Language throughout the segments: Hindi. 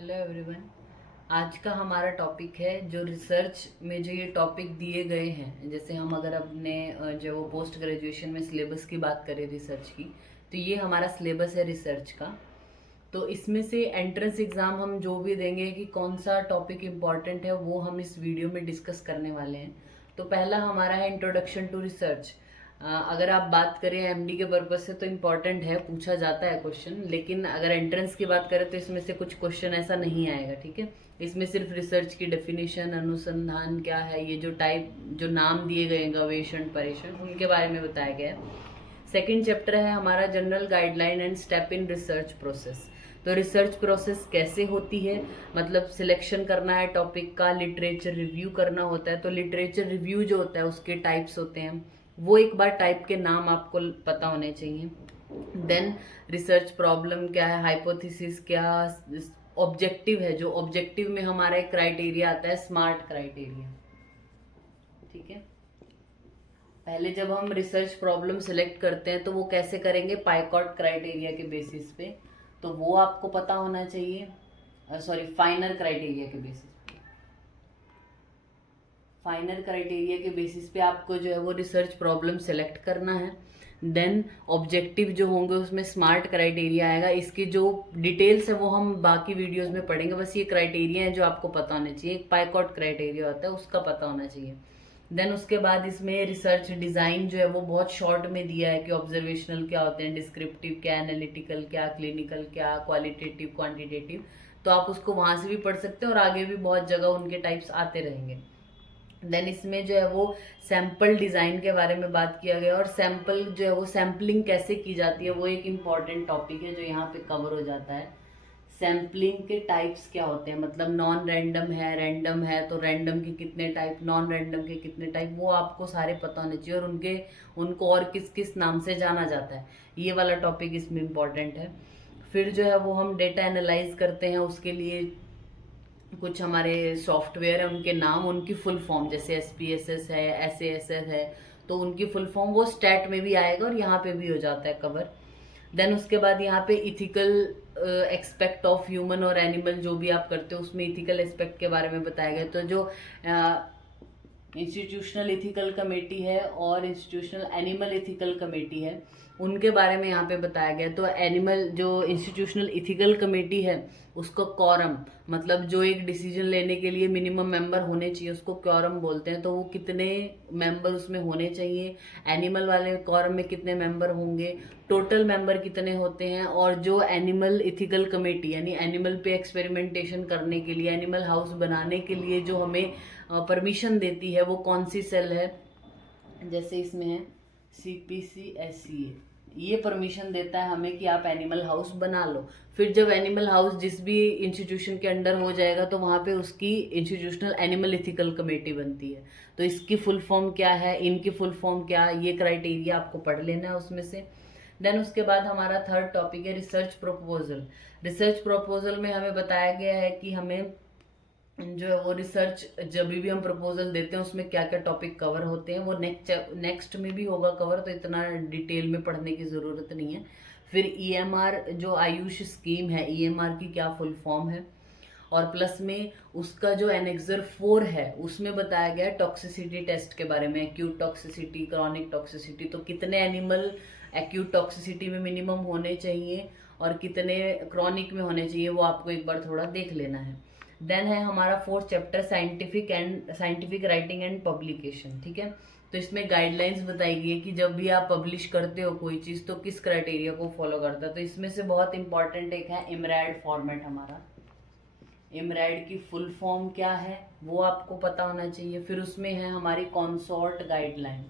Hello everyone. आज का हमारा टॉपिक है जो रिसर्च में जो ये टॉपिक दिए गए हैं। जैसे हम अगर अपने जो वो पोस्ट ग्रेजुएशन में सिलेबस की बात करें रिसर्च की, तो ये हमारा सिलेबस है रिसर्च का। तो इसमें से एंट्रेंस एग्ज़ाम हम जो भी देंगे कि कौन सा टॉपिक इम्पॉर्टेंट है वो हम इस वीडियो में डिस्कस करने वाले हैं। तो पहला हमारा है इंट्रोडक्शन टू रिसर्च। अगर आप बात करें एमडी के पर्पज से तो इम्पॉर्टेंट है, पूछा जाता है क्वेश्चन। लेकिन अगर एंट्रेंस की बात करें तो इसमें से कुछ क्वेश्चन ऐसा नहीं आएगा, ठीक है। इसमें सिर्फ रिसर्च की डेफिनेशन, अनुसंधान क्या है, ये जो टाइप जो नाम दिए गए हैं गवेषण परीक्षण, उनके बारे में बताया गया है। सेकेंड चैप्टर है हमारा general guideline and step in research process. तो रिसर्च प्रोसेस कैसे होती है, मतलब सिलेक्शन करना है टॉपिक का, लिटरेचर रिव्यू करना होता है। तो लिटरेचर रिव्यू जो होता है उसके टाइप्स होते हैं, वो एक बार टाइप के नाम आपको पता होने चाहिए। देन रिसर्च प्रॉब्लम क्या है, हाइपोथेसिस क्या, ऑब्जेक्टिव है, जो ऑब्जेक्टिव में हमारा एक क्राइटेरिया आता है स्मार्ट क्राइटेरिया, ठीक है। पहले जब हम रिसर्च प्रॉब्लम सिलेक्ट करते हैं तो वो कैसे करेंगे, पाइकॉट क्राइटेरिया के बेसिस पे। तो वो आपको पता होना चाहिए। सॉरी, फाइनर क्राइटेरिया के बेसिस पे। फाइनर क्राइटेरिया के बेसिस पे आपको जो है वो रिसर्च प्रॉब्लम सेलेक्ट करना है। देन ऑब्जेक्टिव जो होंगे उसमें स्मार्ट क्राइटेरिया आएगा। इसकी जो डिटेल्स है वो हम बाकी वीडियोस में पढ़ेंगे, बस ये क्राइटेरिया है जो आपको पता होने चाहिए। एक पाइकॉट क्राइटेरिया होता है, उसका पता होना चाहिए। देन उसके बाद इसमें रिसर्च डिज़ाइन जो है वो बहुत शॉर्ट में दिया है कि ऑब्जर्वेशनल क्या होते हैं, डिस्क्रिप्टिव क्या, एनालिटिकल क्या, क्लिनिकल क्या, क्वालिटेटिव क्वांटिटेटिव। तो आप उसको वहाँ से भी पढ़ सकते हैं और आगे भी बहुत जगह उनके टाइप्स आते रहेंगे। देन इसमें जो है वो सैम्पल डिज़ाइन के बारे में बात किया गया, और सैम्पल जो है वो सैम्पलिंग कैसे की जाती है वो एक इम्पॉर्टेंट टॉपिक है जो यहाँ पे कवर हो जाता है। सैम्पलिंग के टाइप्स क्या होते हैं, मतलब नॉन रैंडम है, रैंडम है, तो रैंडम के कितने टाइप, नॉन रैंडम के कितने टाइप, वो आपको सारे पता होने चाहिए। और उनको और किस किस नाम से जाना जाता है, ये वाला टॉपिक इसमें इम्पॉर्टेंट है। फिर जो है वो हम डेटा एनालाइज करते हैं, उसके लिए कुछ हमारे सॉफ्टवेयर है, उनके नाम, उनकी फुल फॉर्म, जैसे SPSS है, SASS है, तो उनकी फुल फॉर्म वो स्टैट में भी आएगा और यहाँ पे भी हो जाता है कवर। देन उसके बाद यहाँ पे इथिकल एक्सपेक्ट ऑफ ह्यूमन और एनिमल, जो भी आप करते हो उसमें इथिकल एस्पेक्ट के बारे में बताया गया। तो जो इंस्टीट्यूशनल इथिकल कमेटी है और इंस्टीट्यूशनल एनिमल इथिकल कमेटी है, उनके बारे में यहाँ पे बताया गया। तो एनिमल जो इंस्टीट्यूशनल इथिकल कमेटी है उसको क्वारम, मतलब जो एक डिसीजन लेने के लिए मिनिमम मेंबर होने चाहिए उसको क्वारम बोलते हैं। तो वो कितने मेंबर उसमें होने चाहिए, एनिमल वाले क्वारम में कितने मेंबर होंगे, टोटल मेंबर कितने होते हैं। और जो एनिमल इथिकल कमेटी यानी एनिमल पे एक्सपेरिमेंटेशन करने के लिए, एनिमल हाउस बनाने के लिए जो हमें परमिशन देती है वो कौन सी सेल है, जैसे इसमें है CPCSCA, ये परमिशन देता है हमें कि आप एनिमल हाउस बना लो। फिर जब एनिमल हाउस जिस भी इंस्टीट्यूशन के अंडर हो जाएगा तो वहाँ पे उसकी इंस्टीट्यूशनल एनिमल इथिकल कमेटी बनती है। तो इसकी फुल फॉर्म क्या है, इनकी फुल फॉर्म क्या, ये क्राइटेरिया आपको पढ़ लेना है उसमें से। देन उसके बाद हमारा थर्ड टॉपिक है रिसर्च प्रपोजल। रिसर्च प्रपोजल में हमें बताया गया है कि हमें जो है वो रिसर्च जब भी हम प्रपोजल देते हैं उसमें क्या क्या टॉपिक कवर होते हैं, वो नेक्स्ट में भी होगा कवर, तो इतना डिटेल में पढ़ने की ज़रूरत नहीं है। फिर EMR जो आयुष स्कीम है, EMR की क्या फुल फॉर्म है, और प्लस में उसका जो एनेक्सर 4 है उसमें बताया गया टॉक्सिसिटी टेस्ट के बारे में, एक्यूट टॉक्सिसिटी, क्रॉनिक टॉक्सिसिटी। तो कितने एनिमल एक्यूट टॉक्सिसिटी में मिनिमम होने चाहिए और कितने क्रॉनिक में होने चाहिए, वो आपको एक बार थोड़ा देख लेना है। देन है हमारा fourth chapter scientific writing and publication, ठीक है। तो इसमें गाइडलाइंस बताई गई है कि जब भी आप पब्लिश करते हो कोई चीज़ तो किस क्राइटेरिया को फॉलो करता है। तो इसमें से बहुत इंपॉर्टेंट एक है इमरैड फॉर्मेट हमारा। इमरैड की फुल फॉर्म क्या है वो आपको पता होना चाहिए। फिर उसमें है हमारी कॉन्सॉर्ट गाइडलाइन।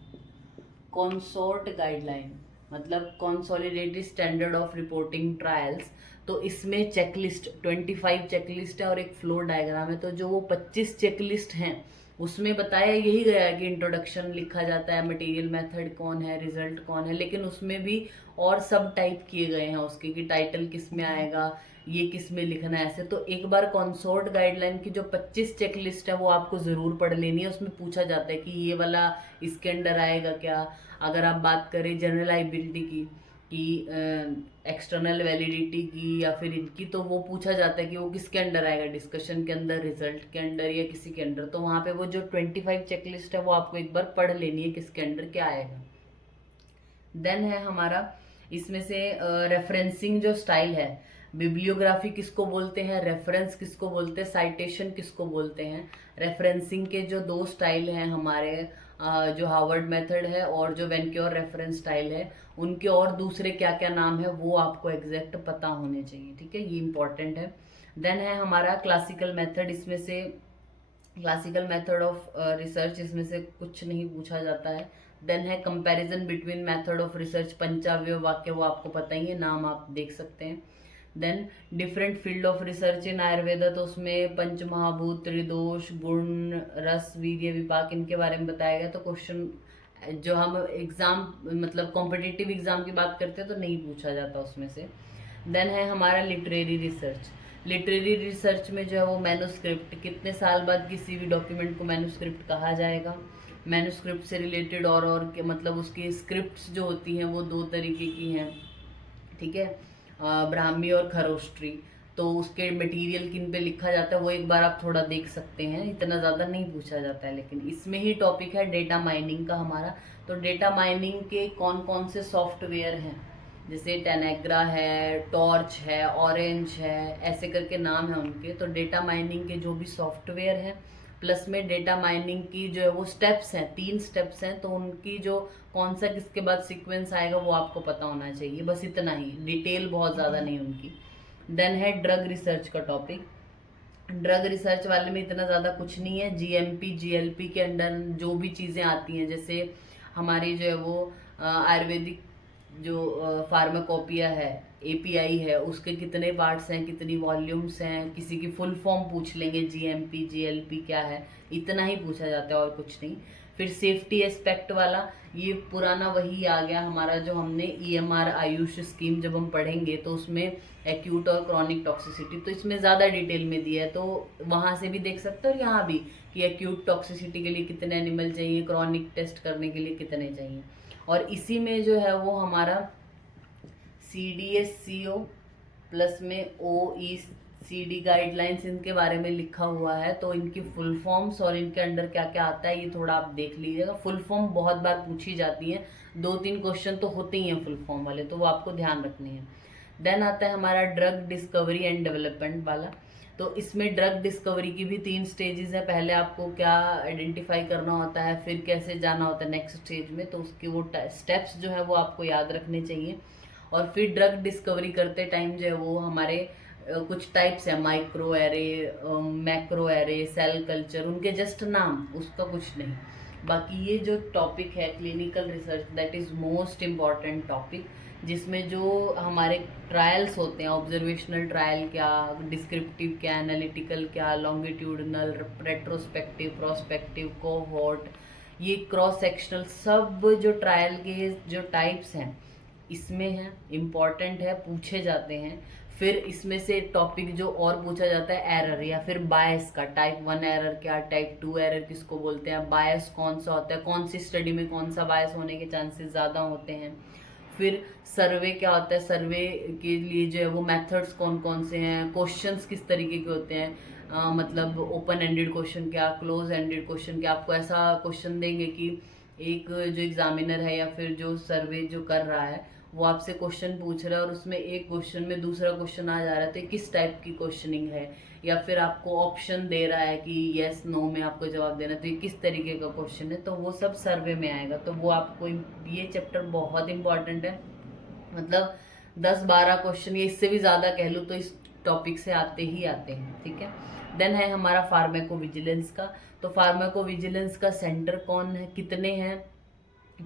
कॉन्सॉर्ट गाइडलाइन मतलब consolidated standard of reporting trials. तो इसमें चेकलिस्ट 25 चेकलिस्ट है और एक फ्लो डायग्राम है। तो जो वो 25 चेकलिस्ट हैं उसमें बताया यही गया है कि इंट्रोडक्शन लिखा जाता है, मटेरियल मेथड कौन है, रिजल्ट कौन है, लेकिन उसमें भी और सब टाइप किए गए हैं उसके कि टाइटल किस में आएगा, ये किस में लिखना है, ऐसे। तो एक बार कॉन्सोर्ट गाइडलाइन की जो 25 चेकलिस्ट है वो आपको ज़रूर पढ़ लेनी है। उसमें पूछा जाता है कि ये वाला इसके अंडर आएगा क्या। अगर आप बात करें जनरल लाइबिलिटी की कि एक्सटर्नल वैलिडिटी की या फिर इनकी, तो वो पूछा जाता है कि वो किसके अंडर आएगा, डिस्कशन के अंदर, रिजल्ट के अंडर या किसी के अंडर। तो वहाँ पे वो जो 25 चेकलिस्ट है वो आपको एक बार पढ़ लेनी है किसके अंडर क्या आएगा। देन है हमारा इसमें से रेफरेंसिंग जो स्टाइल है, बिब्लियोग्राफी किसको बोलते हैं, रेफरेंस किसको बोलते हैं, साइटेशन किसको बोलते हैं। रेफरेंसिंग के जो दो स्टाइल हैं हमारे, जो हार्वर्ड मेथड है और जो वेनक्योर रेफरेंस स्टाइल है, उनके और दूसरे क्या क्या नाम है वो आपको एग्जैक्ट पता होने चाहिए, ठीक है, ये इंपॉर्टेंट है। देन है हमारा क्लासिकल मेथड, इसमें से क्लासिकल मेथड ऑफ रिसर्च, इसमें से कुछ नहीं पूछा जाता है। देन है comparison between method of research, पंचावय वाक्य, वो आपको पता ही है, नाम आप देख सकते हैं। Then different field of research in Ayurveda, तो उसमें पंच महाभूत, त्रिदोष, गुण, रस, वीर्य, विपाक, इनके बारे में बताया गया। तो क्वेश्चन जो हम एग्जाम मतलब कॉम्पिटिटिव एग्जाम की बात करते हैं तो नहीं पूछा जाता उसमें से। देन है हमारा लिटरेरी रिसर्च। लिटरेरी रिसर्च में जो है वो मैन्युस्क्रिप्ट, कितने साल बाद किसी भी डॉक्यूमेंट को मैन्युस्क्रिप्ट कहा जाएगा। मैन्युस्क्रिप्ट से रिलेटेड और मतलब उसकी स्क्रिप्ट्स जो होती हैं वो दो तरीके की हैं, ठीक है, ब्राह्मी और खरोष्ट्री। तो उसके मटेरियल किन पे लिखा जाता है वो एक बार आप थोड़ा देख सकते हैं, इतना ज़्यादा नहीं पूछा जाता है। लेकिन इसमें ही टॉपिक है डेटा माइनिंग का हमारा। तो डेटा माइनिंग के कौन कौन से सॉफ्टवेयर हैं, जैसे टेनेग्रा है, टॉर्च है, ऑरेंज है, ऐसे करके नाम है उनके। तो डेटा माइनिंग के जो भी सॉफ्टवेयर हैं, प्लस में डेटा माइनिंग की जो है वो स्टेप्स हैं, 3 स्टेप्स हैं, तो उनकी जो कौन सा किसके बाद सीक्वेंस आएगा वो आपको पता होना चाहिए, बस इतना ही, डिटेल बहुत ज़्यादा नहीं उनकी। देन है ड्रग रिसर्च का टॉपिक। ड्रग रिसर्च वाले में इतना ज़्यादा कुछ नहीं है। जीएमपी जीएलपी के अंडर जो भी चीज़ें आती हैं, जैसे हमारी जो है वो आयुर्वेदिक जो फार्माकोपिया है, एपीआई है, उसके कितने पार्ट्स हैं, कितनी वॉल्यूम्स हैं, किसी की फुल फॉर्म पूछ लेंगे, जीएमपी जीएलपी क्या है, इतना ही पूछा जाता है और कुछ नहीं। फिर सेफ्टी एस्पेक्ट वाला, ये पुराना वही आ गया हमारा जो हमने ईएमआर आयुष स्कीम जब हम पढ़ेंगे तो उसमें एक्यूट और क्रॉनिक टॉक्सिसिटी, तो इसमें ज़्यादा डिटेल में दिया है, तो वहाँ से भी देख सकते हो और यहाँ भी कि एक्यूट टॉक्सिसिटी के लिए कितने एनिमल चाहिए, क्रॉनिक टेस्ट करने के लिए कितने चाहिए। और इसी में जो है वो हमारा CDSCO प्लस में OECD गाइडलाइंस इनके बारे में लिखा हुआ है। तो इनकी फुल फॉर्म्स और इनके अंडर क्या क्या आता है ये थोड़ा आप देख लीजिएगा। फुल फॉर्म बहुत बार पूछी जाती है, 2-3 क्वेश्चन तो होते ही हैं फुल फॉर्म वाले, तो वो आपको ध्यान रखने हैं। देन आता है हमारा ड्रग डिस्कवरी एंड डेवलपमेंट वाला। तो इसमें ड्रग डिस्कवरी की भी 3 स्टेजेस है, पहले आपको क्या आइडेंटिफाई करना होता है, फिर कैसे जाना होता है नेक्स्ट स्टेज में, तो उसके वो स्टेप्स जो है वो आपको याद रखने चाहिए। और फिर ड्रग डिस्कवरी करते टाइम जो है वो हमारे कुछ टाइप्स है, micro array, macro array, cell culture, उनके जस्ट नाम, उसका कुछ नहीं। बाकी ये जो टॉपिक है clinical research, that is most important topic, जिसमें जो हमारे ट्रायल्स होते हैं, ऑब्जर्वेशनल ट्रायल क्या, डिस्क्रिप्टिव क्या, एनालिटिकल क्या, लॉन्गिट्यूडनल, रेट्रोस्पेक्टिव, प्रोस्पेक्टिव, कोहॉर्ट, ये क्रॉस सेक्शनल, सब जो ट्रायल के जो टाइप्स हैं इसमें है, इम्पॉर्टेंट है, पूछे जाते हैं। फिर इसमें से टॉपिक जो और पूछा जाता है एरर या फिर बायस का, टाइप 1 एरर क्या, टाइप 2 एरर किसको बोलते हैं, बायस कौन सा होता है, कौन सी स्टडी में कौन सा बायस होने के चांसेस ज़्यादा होते हैं। फिर सर्वे क्या होता है, सर्वे के लिए जो है वो मेथड्स कौन कौन से हैं, क्वेश्चंस किस तरीके के होते हैं, मतलब ओपन एंडेड क्वेश्चन क्या, क्लोज एंडेड क्वेश्चन क्या। आपको ऐसा क्वेश्चन देंगे कि एक जो एग्जामिनर है या फिर जो सर्वे जो कर रहा है वो आपसे क्वेश्चन पूछ रहा है और उसमें एक क्वेश्चन में दूसरा क्वेश्चन आ जा रहा है, तो किस टाइप की क्वेश्चनिंग है, या फिर आपको ऑप्शन दे रहा है कि येस नो में आपको जवाब देना, तो ये किस तरीके का क्वेश्चन है, तो वो सब सर्वे में आएगा। तो वो आपको, ये चैप्टर बहुत इंपॉर्टेंट है, मतलब 10-12 क्वेश्चन, ये इससे भी ज़्यादा कह लूँ तो इस टॉपिक से आते ही आते हैं, ठीक है। देन है हमारा फार्माकोविजिलेंस का। तो फार्माकोविजिलेंस का सेंटर कौन है, कितने हैं,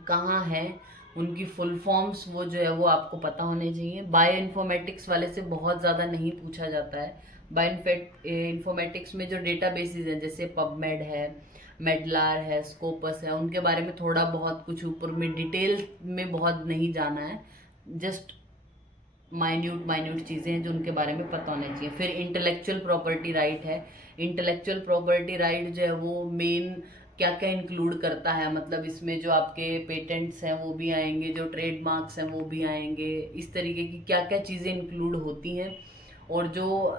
कहाँ है, उनकी फुल फॉर्म्स वो जो है वो आपको पता होने चाहिए। बायो इन्फॉर्मेटिक्स वाले से बहुत ज़्यादा नहीं पूछा जाता है। बायो इन्फॉर्मेटिक्स में जो डेटाबेसेस हैं जैसे पबमेड है, मेडलार है, स्कोपस है, उनके बारे में थोड़ा बहुत कुछ ऊपर में डिटेल में बहुत नहीं जाना है, जस्ट माइन्यूट चीज़ें हैं जो उनके बारे में पता होने चाहिए। फिर इंटेलेक्चुअल प्रॉपर्टी राइट है। इंटेलेक्चुअल प्रॉपर्टी राइट जो है वो मेन क्या क्या इंक्लूड करता है, मतलब इसमें जो आपके पेटेंट्स हैं वो भी आएंगे, जो ट्रेडमार्क्स हैं वो भी आएंगे, इस तरीके की क्या क्या चीज़ें इंक्लूड होती हैं। और जो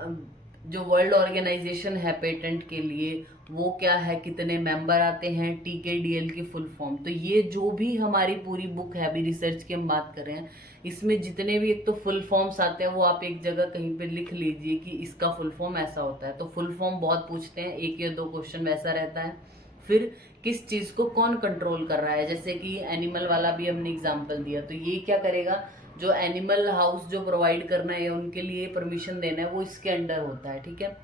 जो वर्ल्ड ऑर्गेनाइजेशन है पेटेंट के लिए वो क्या है, कितने मेंबर आते हैं, TKDL की फुल फॉर्म। तो ये जो भी हमारी पूरी बुक है, अभी रिसर्च की हम बात कर रहे हैं, इसमें जितने भी एक तो फुल फॉर्म्स आते हैं वो आप एक जगह कहीं पे लिख लीजिए कि इसका फुल फॉर्म ऐसा होता है। तो फुल फॉर्म बहुत पूछते हैं, एक या दो क्वेश्चन वैसा रहता है। फिर किस चीज को कौन कंट्रोल कर रहा है, जैसे कि एनिमल वाला भी हमने एग्जांपल दिया, तो ये क्या करेगा, जो एनिमल हाउस जो प्रोवाइड करना है उनके लिए परमिशन देना है वो इसके अंडर होता है, ठीक है।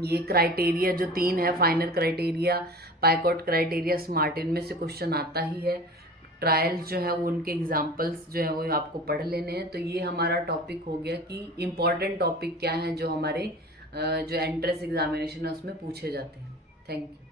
ये क्राइटेरिया जो 3 है, फाइनल क्राइटेरिया, पाइकॉट क्राइटेरिया, स्मार्ट, इनमें से क्वेश्चन आता ही है। ट्रायल्स जो है वो उनके एग्जाम्पल्स जो है वो आपको पढ़ लेने हैं। तो ये हमारा टॉपिक हो गया कि इम्पॉर्टेंट टॉपिक क्या है जो हमारे जो एंट्रेंस एग्जामिनेशन है उसमें पूछे जाते हैं। Thank you.